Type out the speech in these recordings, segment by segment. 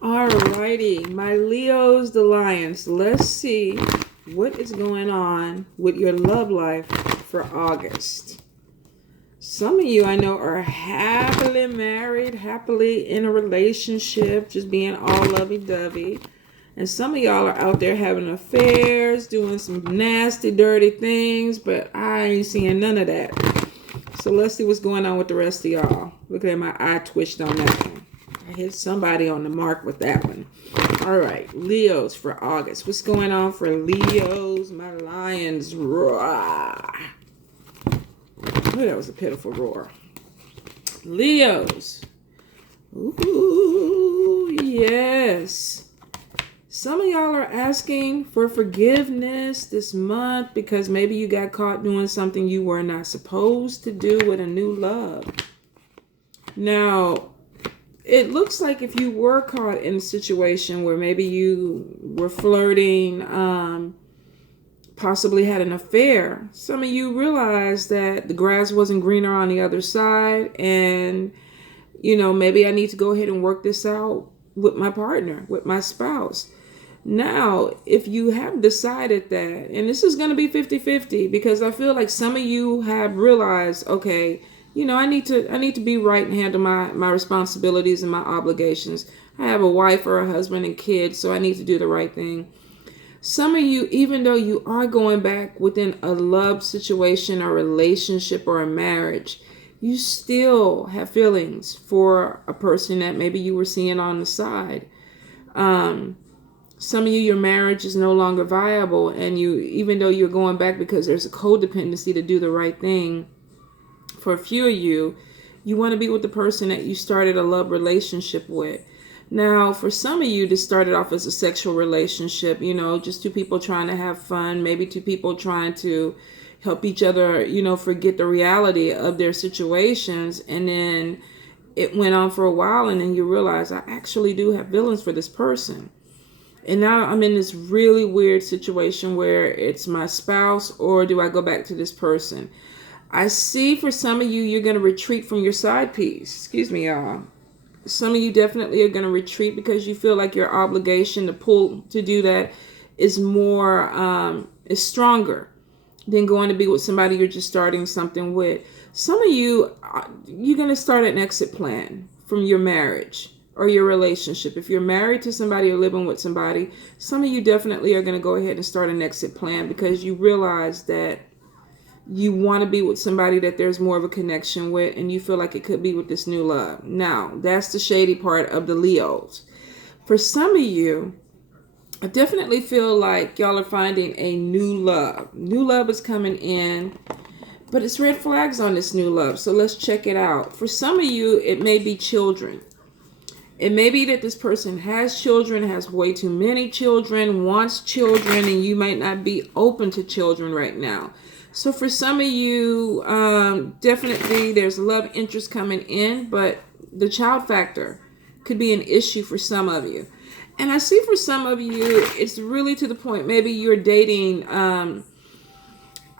Alrighty, my Leos, the Lions. Let's see what is going on with your love life for August. Some of you I know are happily married, happily in a relationship, just being all lovey-dovey. And some of y'all are out there having affairs, doing some nasty, dirty things, but I ain't seeing none of that. So let's see what's going on with the rest of y'all. Look at my eye twitched on that one. I hit somebody on the mark with that one. All right, Leos for August. What's going on for Leos? My lions. Roar. Oh, that was a pitiful roar. Leos. Ooh, yes. Some of y'all are asking for forgiveness this month because maybe you got caught doing something you were not supposed to do with a new love. Now, it looks like if you were caught in a situation where maybe you were flirting, possibly had an affair, some of you realized that the grass wasn't greener on the other side, and maybe I need to go ahead and work this out with my partner, with my spouse. Now, if you have decided that, and this is going to be 50-50, because I feel like some of you have realized, okay, I need to be right and handle my responsibilities and my obligations. I have a wife or a husband and kids, so I need to do the right thing. Some of you, even though you are going back within a love situation or relationship or a marriage, you still have feelings for a person that maybe you were seeing on the side. Some of you, your marriage is no longer viable, and even though you're going back because there's a codependency to do the right thing, for a few of you, you want to be with the person that you started a love relationship with. Now, for some of you, this started off as a sexual relationship, just two people trying to have fun, maybe two people trying to help each other, forget the reality of their situations. And then it went on for a while, and then you realize I actually do have feelings for this person. And now I'm in this really weird situation where it's my spouse, or do I go back to this person? I see for some of you, you're going to retreat from your side piece. Excuse me, y'all. Some of you definitely are going to retreat because you feel like your obligation to do that is is stronger than going to be with somebody you're just starting something with. Some of you, you're going to start an exit plan from your marriage or your relationship. If you're married to somebody or living with somebody, some of you definitely are going to go ahead and start an exit plan because you realize that you want to be with somebody that there's more of a connection with, and you feel like it could be with this new love. Now, that's the shady part of the Leos. For some of you, I definitely feel like y'all are finding a new love. New love is coming in, but it's red flags on this new love. So let's check it out. For some of you, it may be children. It may be that this person has children, has way too many children, wants children, and you might not be open to children right now. So for some of you, definitely there's love interest coming in, but the child factor could be an issue for some of you. And I see for some of you, it's really to the point, maybe you're dating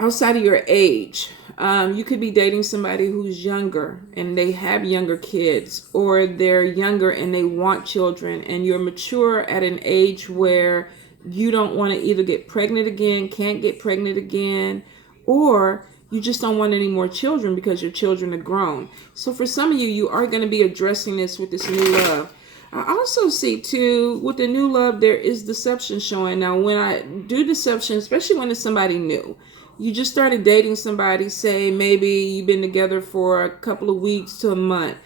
outside of your age. You could be dating somebody who's younger and they have younger kids, or they're younger and they want children, and you're mature at an age where you don't want to either get pregnant again, can't get pregnant again, or you just don't want any more children because your children are grown. So for some of you, you are going to be addressing this with this new love. I also see too, with the new love, there is deception showing. Now, when I do deception, especially when it's somebody new, you just started dating somebody, say maybe you've been together for a couple of weeks to a month.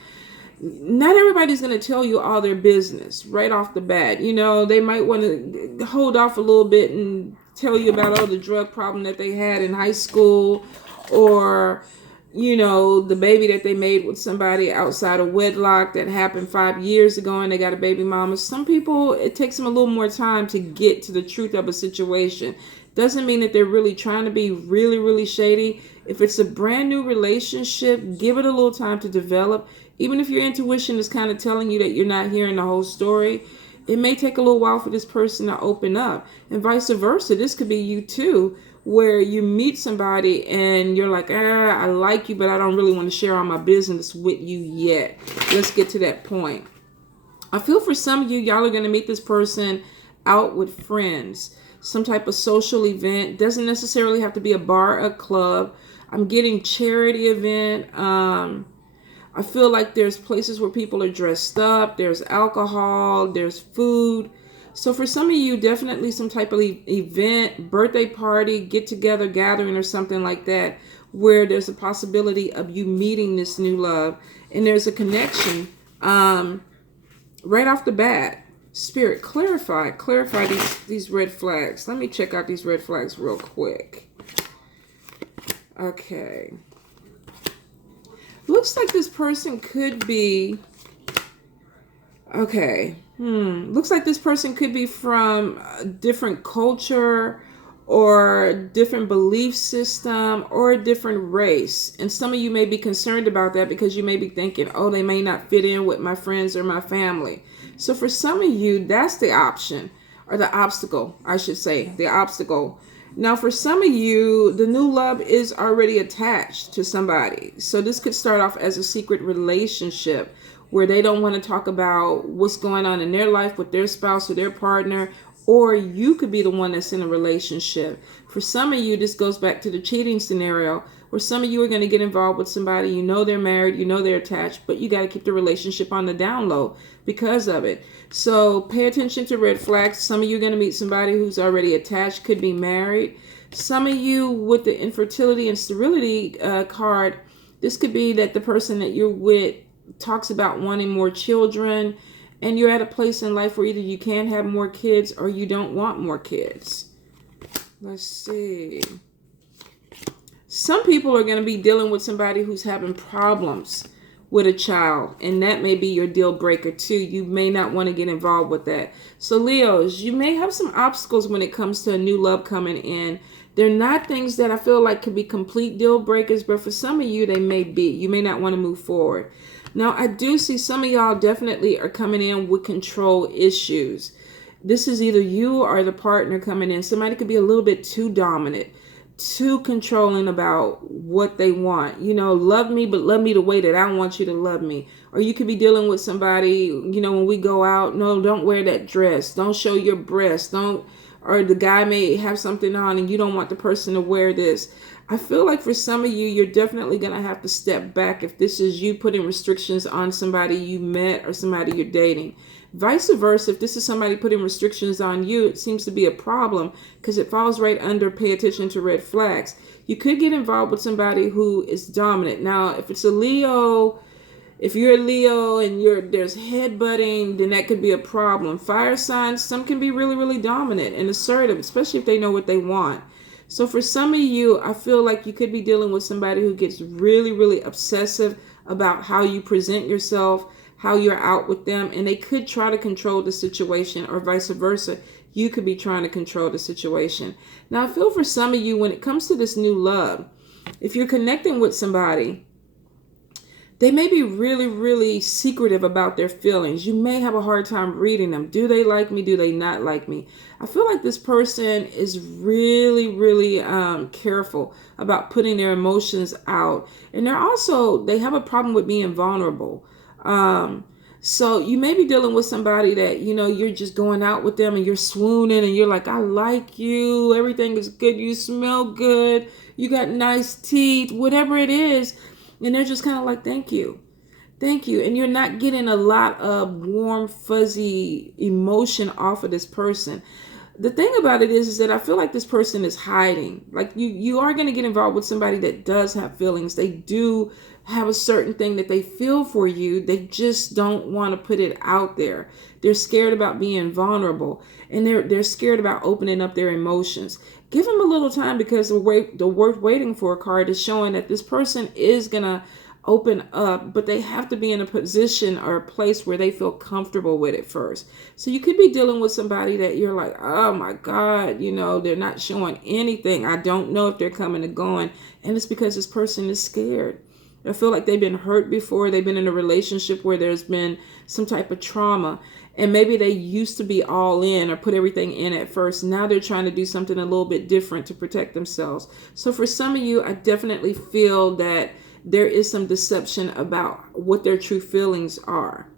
Not everybody's going to tell you all their business right off the bat. They might want to hold off a little bit and tell you about all the drug problem that they had in high school, or the baby that they made with somebody outside of wedlock that happened 5 years ago and they got a baby mama. Some people, it takes them a little more time to get to the truth of a situation. Doesn't mean that they're really trying to be really, really shady. If it's a brand new relationship, give it a little time to develop. Even if your intuition is kind of telling you that you're not hearing the whole story, it may take a little while for this person to open up. And vice versa. This could be you too, where you meet somebody and you're like, I like you, but I don't really want to share all my business with you yet. Let's get to that point. I feel for some of you, y'all are going to meet this person out with friends, some type of social event. Doesn't necessarily have to be a bar, a club. I'm getting charity event. I feel like there's places where people are dressed up. There's alcohol. There's food. So for some of you, definitely some type of event, birthday party, get together, gathering, or something like that, where there's a possibility of you meeting this new love, and there's a connection. Right off the bat. Spirit, clarify these red flags. Let me check out these red flags real quick. Okay. Looks like this person could be, okay. Looks like this person could be from a different culture or different belief system or a different race. And some of you may be concerned about that because you may be thinking, oh, they may not fit in with my friends or my family. So for some of you, that's the option, or the obstacle, I should say, the obstacle. Now, for some of you, the new love is already attached to somebody. So this could start off as a secret relationship where they don't want to talk about what's going on in their life with their spouse or their partner, or you could be the one that's in a relationship. For some of you, this goes back to the cheating scenario, where some of you are going to get involved with somebody, you know they're married, you know they're attached, but you got to keep the relationship on the down low because of it. So pay attention to red flags. Some of you are going to meet somebody who's already attached, could be married. Some of you with the infertility and sterility card, this could be that the person that you're with talks about wanting more children, and you're at a place in life where either you can have more kids or you don't want more kids. Let's see. Some people are going to be dealing with somebody who's having problems with a child, and that may be your deal breaker too. You may not want to get involved with that. So Leos, you may have some obstacles when it comes to a new love coming in. They're not things that I feel like could be complete deal breakers, but for some of you, they may be. You may not want to move forward. Now, I do see some of y'all definitely are coming in with control issues. This is either you or the partner coming in. Somebody could be a little bit too dominant, too controlling about what they want. You know, love me, but love me the way that I want you to love me. Or you could be dealing with somebody, you know, when we go out, no, don't wear that dress. Don't show your breasts. Don't, or the guy may have something on and you don't want the person to wear this. I feel like for some of you, you're definitely going to have to step back if this is you putting restrictions on somebody you met or somebody you're dating. Vice versa, if this is somebody putting restrictions on you, it seems to be a problem because it falls right under pay attention to red flags. You could get involved with somebody who is dominant. Now, if it's a Leo, if you're a Leo and there's headbutting, then that could be a problem. Fire signs, some can be really, really dominant and assertive, especially if they know what they want. So for some of you, I feel like you could be dealing with somebody who gets really, really obsessive about how you present yourself, how you're out with them, and they could try to control the situation, or vice versa. You could be trying to control the situation. Now, I feel for some of you, when it comes to this new love, if you're connecting with somebody, they may be really, really secretive about their feelings. You may have a hard time reading them. Do they like me? Do they not like me? I feel like this person is really, really careful about putting their emotions out. And they have a problem with being vulnerable. So you may be dealing with somebody that, you know, you're just going out with them and you're swooning and you're like, I like you. Everything is good. You smell good. You got nice teeth, whatever it is. And they're just kind of like, thank you. Thank you. And you're not getting a lot of warm, fuzzy emotion off of this person. The thing about it is that I feel like this person is hiding. Like you are going to get involved with somebody that does have feelings. They do have a certain thing that they feel for you. They just don't want to put it out there. They're scared about being vulnerable, and they're scared about opening up their emotions. Give them a little time, because the worth waiting for card is showing that this person is going to open up, but they have to be in a position or a place where they feel comfortable with it first. So you could be dealing with somebody that you're like, oh my God, you know, they're not showing anything. I don't know if they're coming or going. And it's because this person is scared. I feel like they've been hurt before. They've been in a relationship where there's been some type of trauma. And maybe they used to be all in or put everything in at first. Now they're trying to do something a little bit different to protect themselves. So for some of you, I definitely feel that there is some deception about what their true feelings are.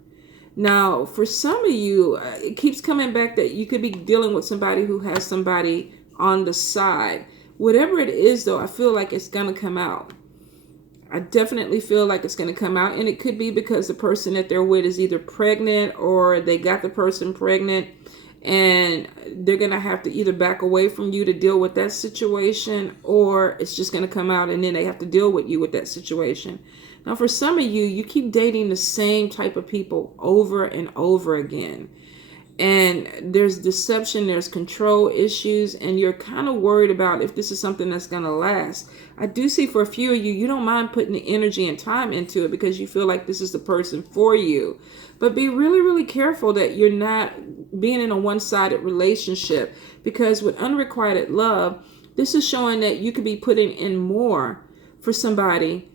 Now, for some of you, it keeps coming back that you could be dealing with somebody who has somebody on the side. Whatever it is, though, I feel like it's going to come out. I definitely feel like it's going to come out. And it could be because the person that they're with is either pregnant or they got the person pregnant. And they're going to have to either back away from you to deal with that situation, or it's just going to come out and then they have to deal with you with that situation. Now, for some of you, you keep dating the same type of people over and over again. And there's deception, there's control issues, and you're kind of worried about if this is something that's going to last. I do see for a few of you, you don't mind putting the energy and time into it because you feel like this is the person for you. But be really, really careful that you're not being in a one-sided relationship, because with unrequited love, this is showing that you could be putting in more for somebody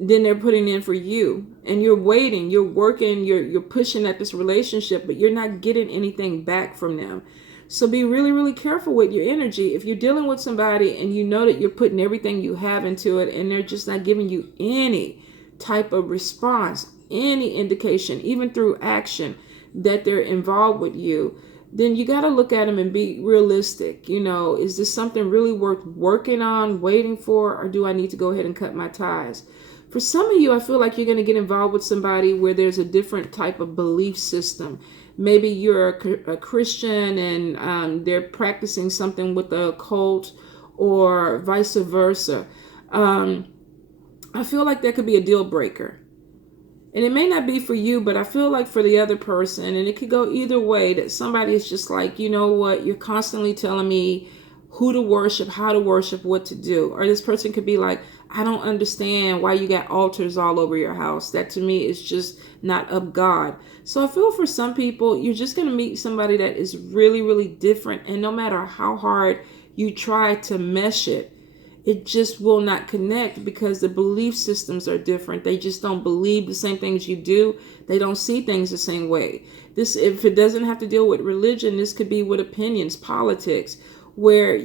than they're putting in for you. And you're waiting, you're working, you're pushing at this relationship, but you're not getting anything back from them. So be really, really careful with your energy. If you're dealing with somebody and you know that you're putting everything you have into it and they're just not giving you any type of response, any indication, even through action, that they're involved with you, then you got to look at them and be realistic. Is this something really worth working on, waiting for, or do I need to go ahead and cut my ties? For some of you, I feel like you're going to get involved with somebody where there's a different type of belief system. Maybe you're a Christian and they're practicing something with the occult, or vice versa. I feel like that could be a deal breaker. And it may not be for you, but I feel like for the other person, and it could go either way, that somebody is just like, you know what, you're constantly telling me who to worship, how to worship, what to do. Or this person could be like, I don't understand why you got altars all over your house. That to me is just not of God. So I feel for some people, you're just going to meet somebody that is really, really different. And no matter how hard you try to mesh it, it just will not connect because the belief systems are different. They just don't believe the same things you do. They don't see things the same way. This, if it doesn't have to deal with religion, this could be with opinions, politics, where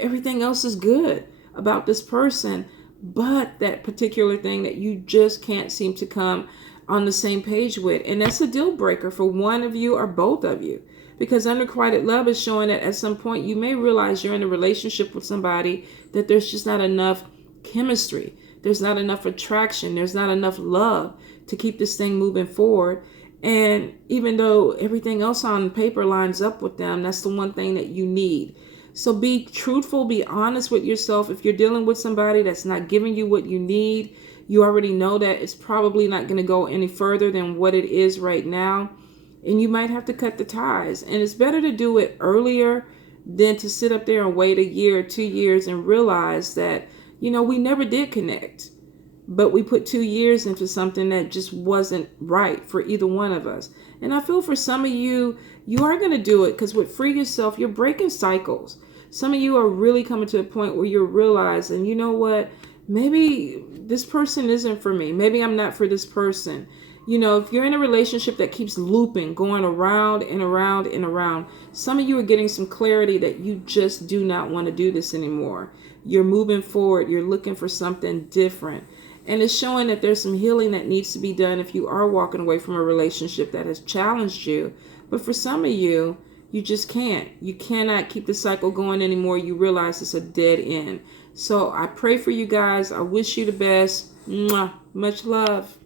everything else is good about this person, but that particular thing that you just can't seem to come on the same page with. And that's a deal breaker for one of you or both of you. Because unrequited love is showing that at some point you may realize you're in a relationship with somebody that there's just not enough chemistry. There's not enough attraction. There's not enough love to keep this thing moving forward. And even though everything else on paper lines up with them, that's the one thing that you need. So be truthful, be honest with yourself. If you're dealing with somebody that's not giving you what you need, you already know that it's probably not going to go any further than what it is right now. And you might have to cut the ties. And it's better to do it earlier than to sit up there and wait a year or 2 years and realize that, we never did connect. But we put 2 years into something that just wasn't right for either one of us. And I feel for some of you, you are going to do it because with Free Yourself, you're breaking cycles. Some of you are really coming to a point where you're realizing, you know what, maybe this person isn't for me. Maybe I'm not for this person. If you're in a relationship that keeps looping, going around and around and around, some of you are getting some clarity that you just do not want to do this anymore. You're moving forward. You're looking for something different. And it's showing that there's some healing that needs to be done if you are walking away from a relationship that has challenged you. But for some of you, you just can't. You cannot keep the cycle going anymore. You realize it's a dead end. So I pray for you guys. I wish you the best. Mwah. Much love.